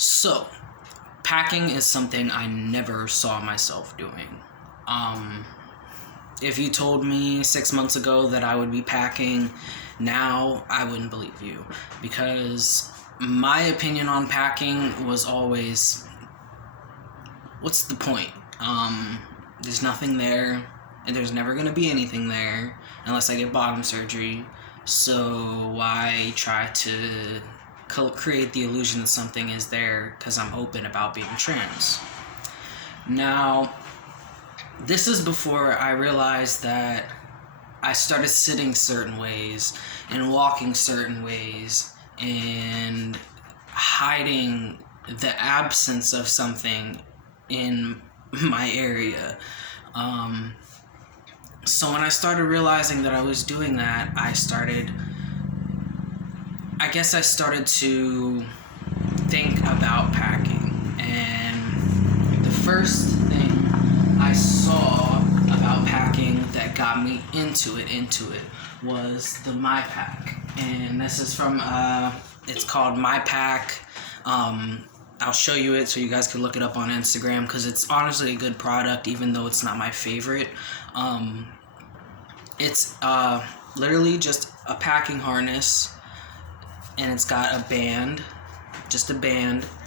So, packing is something I never saw myself doing. If you told me 6 months ago that I would be packing now, I wouldn't believe you. Because my opinion on packing was always, what's the point? There's nothing there, and there's never going to be anything there unless I get bottom surgery. So why try to create the illusion that something is there because I'm open about being trans? Now, this is before I realized that I started sitting certain ways and walking certain ways and hiding the absence of something in my area. So when I started realizing that I was doing that, I started to think about packing. And the first thing I saw about packing that got me into it was the MyPack. And this is from, it's called MyPack. I'll show you it so you guys can look it up on Instagram because it's honestly a good product even though it's not my favorite. It's literally just a packing harness, and it's got a band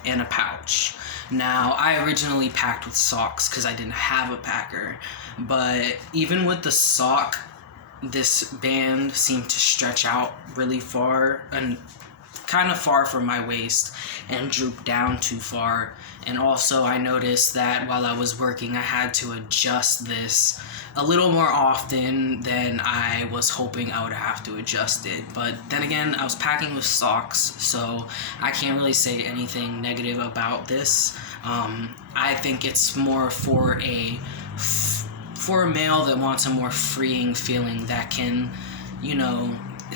and a pouch. Now, I originally packed with socks because I didn't have a packer, but even with the sock, this band seemed to stretch out really far and kind of far from my waist and droop down too far. And also I noticed that while I was working, I had to adjust this a little more often than I was hoping I would have to adjust it. But then again, I was packing with socks, so I can't really say anything negative about this. I think it's more for a male that wants a more freeing feeling that can,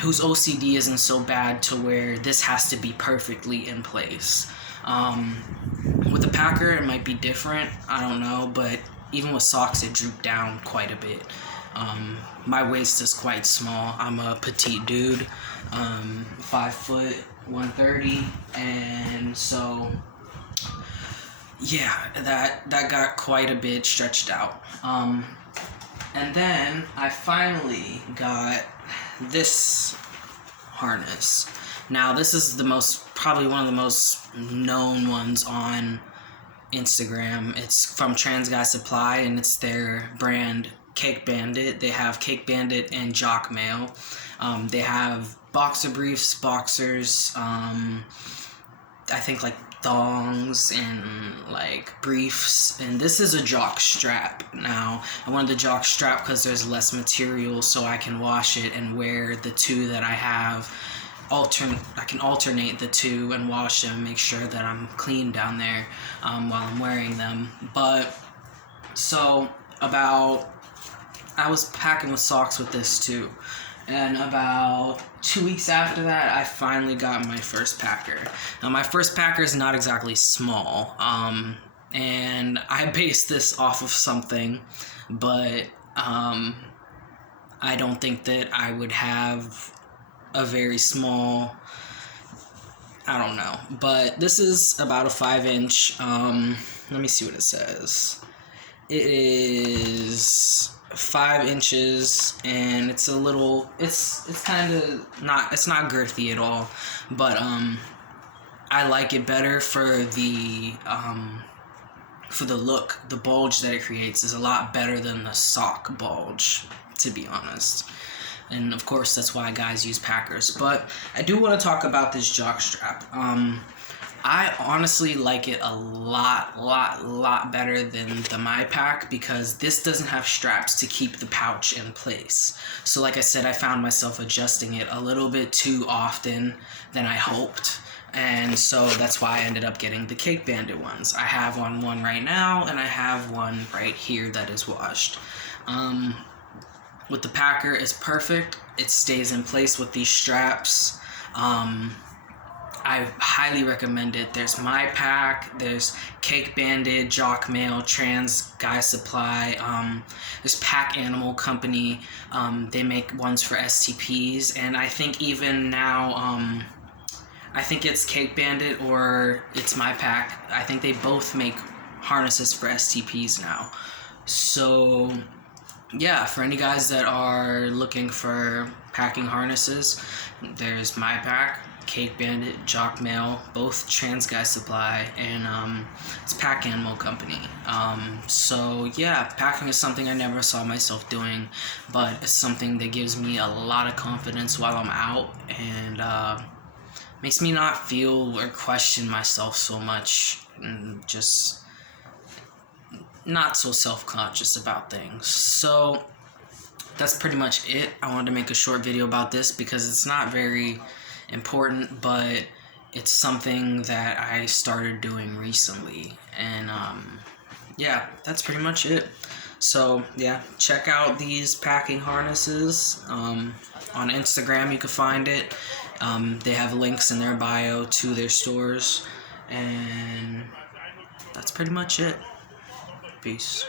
whose OCD isn't so bad to where this has to be perfectly in place. With a packer, it might be different. I don't know, but even with socks, it drooped down quite a bit. My waist is quite small. I'm a petite dude, 5 foot 130, and so yeah, that got quite a bit stretched out. And then I finally got this harness. Now, this is probably one of the most known ones on Instagram. It's from Trans Guy Supply, and it's their brand Cake Bandit. They have Cake Bandit and Jock Mail. They have boxer briefs, boxers, I think like thongs and like briefs, and this is a jock strap. Now, I wanted the jock strap because there's less material, so I can wash it and wear the two that I have. I can alternate the two and wash them, make sure that I'm clean down there while I'm wearing them. But so I was packing with socks with this too, and about 2 weeks after that, I finally got my first packer. Now, my first packer is not exactly small, and I based this off of something, but I don't think that I would have a very small, I don't know, but this is about a 5-inch. Let me see what it says. It is 5 inches, and it's kind of not, it's not girthy at all, but I like it better for the look. The bulge that it creates is a lot better than the sock bulge, to be honest. And of course, that's why guys use packers. But I do want to talk about this jock strap. I honestly like it a lot better than the MyPack because this doesn't have straps to keep the pouch in place. So like I said, I found myself adjusting it a little bit too often than I hoped. And so that's why I ended up getting the Cake Bandit ones. I have one right now, and I have one right here that is washed. With the packer, it's perfect. It stays in place with these straps. I highly recommend it. There's MyPack, there's Cake Bandit, Jock Mail, Trans Guy Supply, there's Pack Animal Company. They make ones for STPs, and I think even now I think it's Cake Bandit or it's My Pack. I think they both make harnesses for STPs now. So yeah, for any guys that are looking for packing harnesses, there's My Pack, Cake Bandit, Jock Mail, both Trans Guy Supply, and it's Pack Animal Company. So yeah, packing is something I never saw myself doing, but it's something that gives me a lot of confidence while I'm out, and makes me not feel or question myself so much, and just not so self-conscious about things. So that's pretty much it. I wanted to make a short video about this because it's not very important, but it's something that I started doing recently, and yeah, that's pretty much it. So yeah, check out these packing harnesses. On Instagram you can find it. They have links in their bio to their stores, and that's pretty much it. Peace.